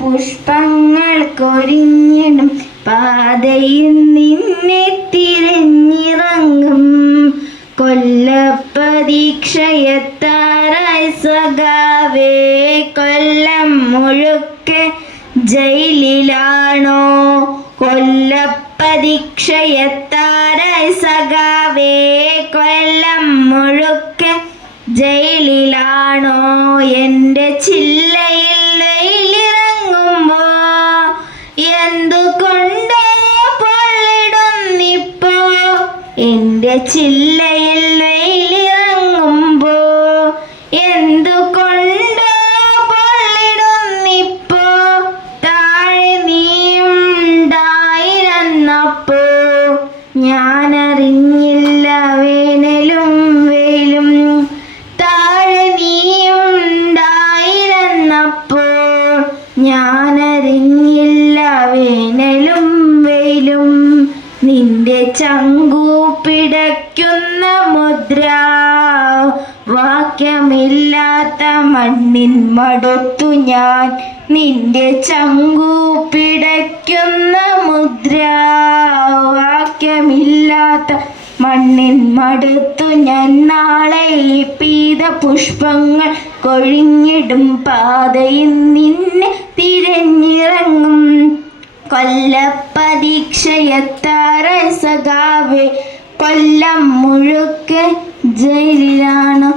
പുഷ്പങ്ങൾ കൊഴിഞ്ഞിടും പാതയിൽ നിന്നെ തിരഞ്ഞിറങ്ങും. കൊല്ലപ്പരീക്ഷയെത്താറായി സഖാവേ, കൊല്ലം മുഴുക്കെ ജയിലിലാണോ? കൊല്ലപ്പരീക്ഷയെത്താറായി സഖാവേ, കൊല്ലം മുഴുക്കെ ജയിലിലാണോ? എൻ്റെ ചില്ലയിൽ വെയിലിറങ്ങുമ്പോ എന്തുകൊണ്ടോ പൊള്ളിടുന്നിപ്പോ? എൻ്റെ ചില്ലയിൽ വെയിലിറങ്ങുമ്പോ എന്തുകൊണ്ടോ പൊള്ളിടുന്നിപ്പോ? താഴെ നീയുണ്ടായിരുന്നപ്പോ ഞാനറിഞ്ഞില്ല വേനലും വെയിലും. താഴെ നീയുണ്ടായിരുന്നപ്പോ ഞാനറിഞ്ഞില്ല വേനലും വെയിലും. നിന്റെ ചങ്കു പിടയ്ക്കുന്ന മുദ്ര വാക്യമില്ലാത്ത മണ്ണിൻ മടുത്തു ഞാൻ. നിന്റെ ചങ്കു പിടയ്ക്കുന്ന മുദ്ര വാക്യമില്ലാത്ത മണ്ണിൻ മടുത്തു ഞാൻ. നാളെ ഈ പീത പുഷ്പങ്ങൾ കൊഴിഞ്ഞിടും പാതയിൽ നിന്നെ തിരഞ്ഞിറങ്ങും. കൊല്ലപ്പരീക്ഷയെത്താറായി സഖാവേ, കൊല്ലം മുഴുക്കെ ജയിലിലാണ്.